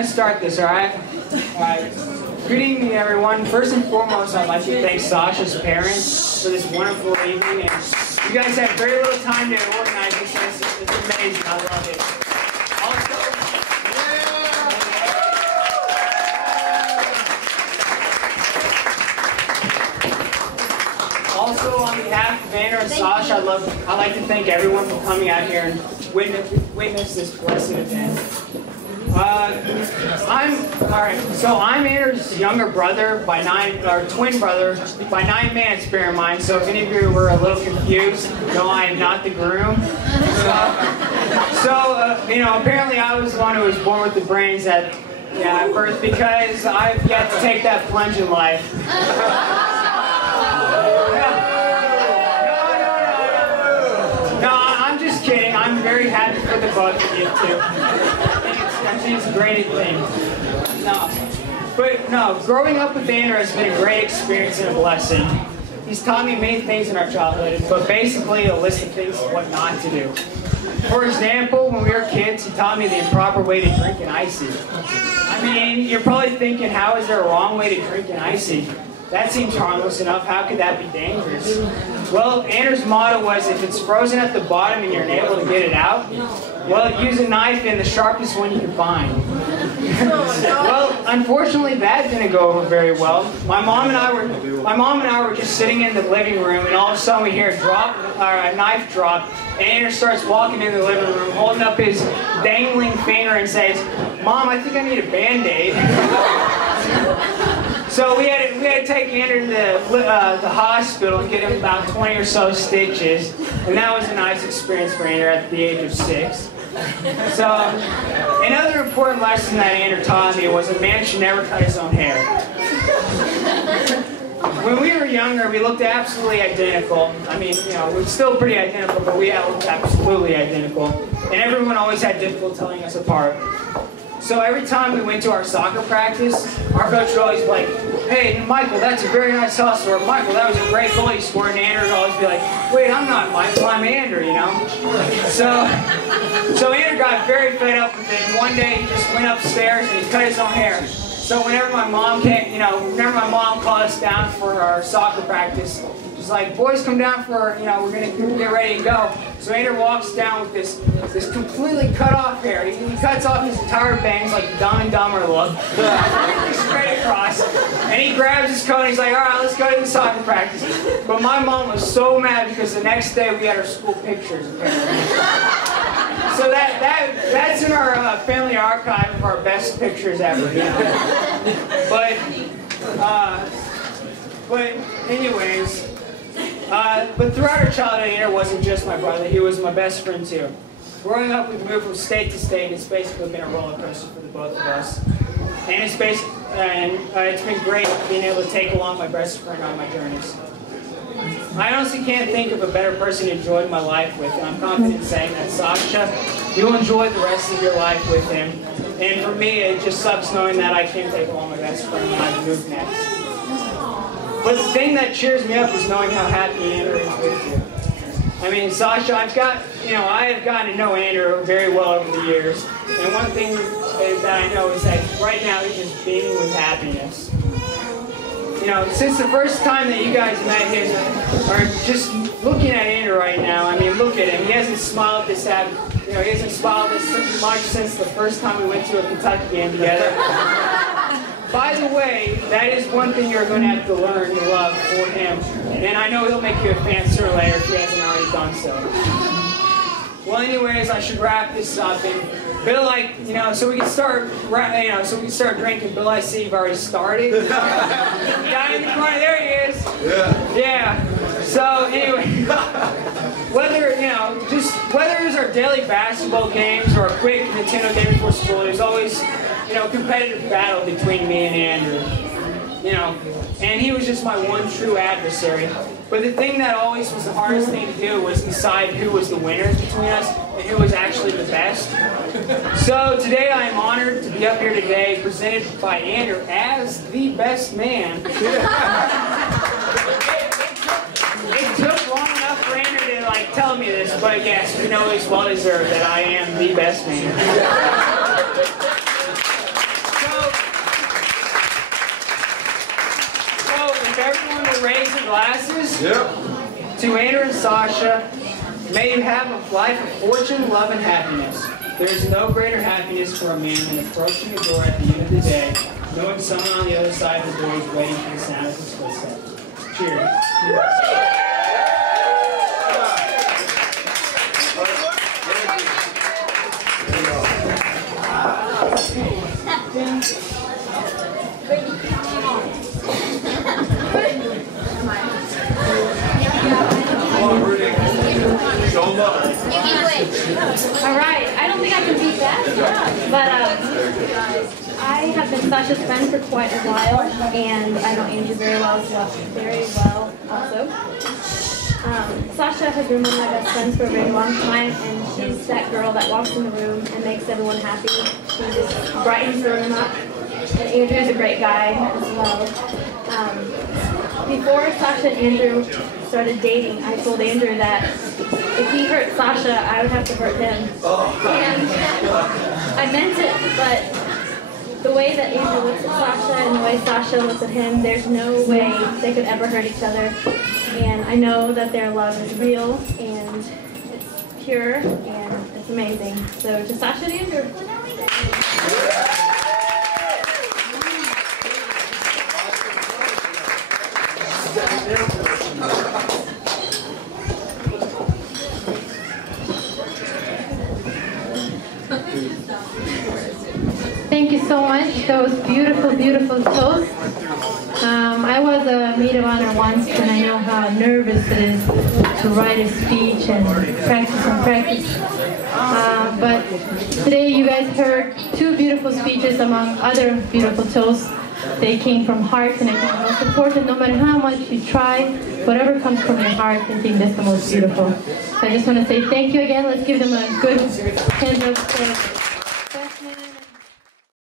going to start this, all right? All right. Good evening, everyone. First and foremost, I'd like to thank Sasha's parents for this wonderful evening. And you guys have very little time to organize this. It's amazing. I love it. Also, on behalf of Anna and Sasha, I'd like to thank everyone for coming out here and witness this blessed event. I'm Anna's younger brother twin brother by 9 months, bear in mind. So if any of you were a little confused, no, I am not the groom. Apparently I was the one who was born with the brains at birth because I've yet to take that plunge in life. No, I'm just kidding. I'm very happy for the both of you too. It's a great thing. Growing up with Andrew has been a great experience and a blessing. He's taught me many things in our childhood, but basically a list of things of what not to do. For example, when we were kids, he taught me the improper way to drink an icy. I mean, you're probably thinking, how is there a wrong way to drink an icy? That seems harmless enough. How could that be dangerous? Well, Andrew's motto was, if it's frozen at the bottom and you're unable to get it out, well, use a knife and the sharpest one you can find. Well, unfortunately, that didn't go over very well. My mom and I were just sitting in the living room, and all of a sudden we hear a knife drop, and Andrew starts walking in the living room, holding up his dangling finger and says, "Mom, I think I need a Band-Aid." So we had to take Andrew to the hospital and get him about 20 or so stitches, and that was a nice experience for Andrew at the age of 6. So another important lesson that Andrew taught me was a man should never cut his own hair. When we were younger, we looked absolutely identical. I mean, we're still pretty identical, but we looked absolutely identical, and everyone always had difficulty telling us apart. So every time we went to our soccer practice, our coach would always be like, "Hey, Michael, that's a very nice hustle," or "Michael, that was a great goal you scored," and Andrew would always be like, "Wait, I'm not Michael, I'm Andrew," So Andrew got very fed up with it, and one day he just went upstairs and he cut his own hair. So whenever my mom called us down for our soccer practice, she's like, "Boys, come down for, we're gonna get ready to go." So Andrew walks down with this completely cut off hair. He cuts off his entire bangs like Dumb and Dumber look, straight across, and he grabs his coat and he's like, "All right, let's go to the soccer practice." But my mom was so mad because the next day we had our school pictures apparently. So that's in our family archive of our best pictures ever. But throughout our childhood, Andrew wasn't just my brother, he was my best friend too. Growing up, we've moved from state to state, and it's basically been a roller coaster for the both of us. And it's been great being able to take along my best friend on my journeys. I honestly can't think of a better person to enjoy my life with, and I'm confident in saying that Sasha, you'll enjoy the rest of your life with him. And for me, it just sucks knowing that I can't take along my best friend when I move next. But the thing that cheers me up is knowing how happy Andrew is with you. I mean, Sasha, I have gotten to know Andrew very well over the years. And one thing that I know is that right now he's just beaming with happiness. Since the first time that you guys met him, or just looking at Andrew right now, I mean, look at him. He hasn't smiled this much since the first time we went to a Kentucky game together. By the way, that is one thing you're going to have to learn to love for him. And I know he'll make you a fan sooner or later if he hasn't already done so. Well, anyways, I should wrap this up. And Bill, so we can start drinking. Bill, I see you've already started. Down in the corner, there he is. Yeah. So anyway, whether it's our daily basketball games or a quick Nintendo game before school, there's always competitive battle between me and Andrew. And he was just my one true adversary. But the thing that always was the hardest thing to do was decide who was the winners between us and who was actually the best. So today I am honored to be up here today, presented by Andrew as the best man. It took long enough for Andrew to tell me this, but yes, we know it's well deserved that I am the best man. To Andrew and Sasha, may you have a life of fortune, love, and happiness. There is no greater happiness for a man than approaching the door at the end of the day, knowing someone on the other side of the door is waiting for the sound of his footsteps. Cheers. Alright, I don't think I can beat that, but I have been Sasha's friend for quite a while, and I know Andrew very well as well, also. Sasha has been one of my best friends for a very long time, and she's that girl that walks in the room and makes everyone happy. She just brightens the room up, and Andrew's a great guy as well. Before Sasha and Andrew started dating, I told Andrew that if he hurt Sasha, I would have to hurt him. And I meant it, but the way that Andrew looks at Sasha and the way Sasha looks at him, there's no way they could ever hurt each other. And I know that their love is real, and it's pure, and it's amazing. So to Sasha and Andrew. Thank you so much. Those beautiful, beautiful toasts. I was a maid of honor once, and I know how nervous it is to write a speech and practice. But today you guys heard two beautiful speeches among other beautiful toasts. They came from heart, and I think the most important, no matter how much you try, whatever comes from your heart, I think that's the most beautiful. So I just want to say thank you again. Let's give them a good hand of applause.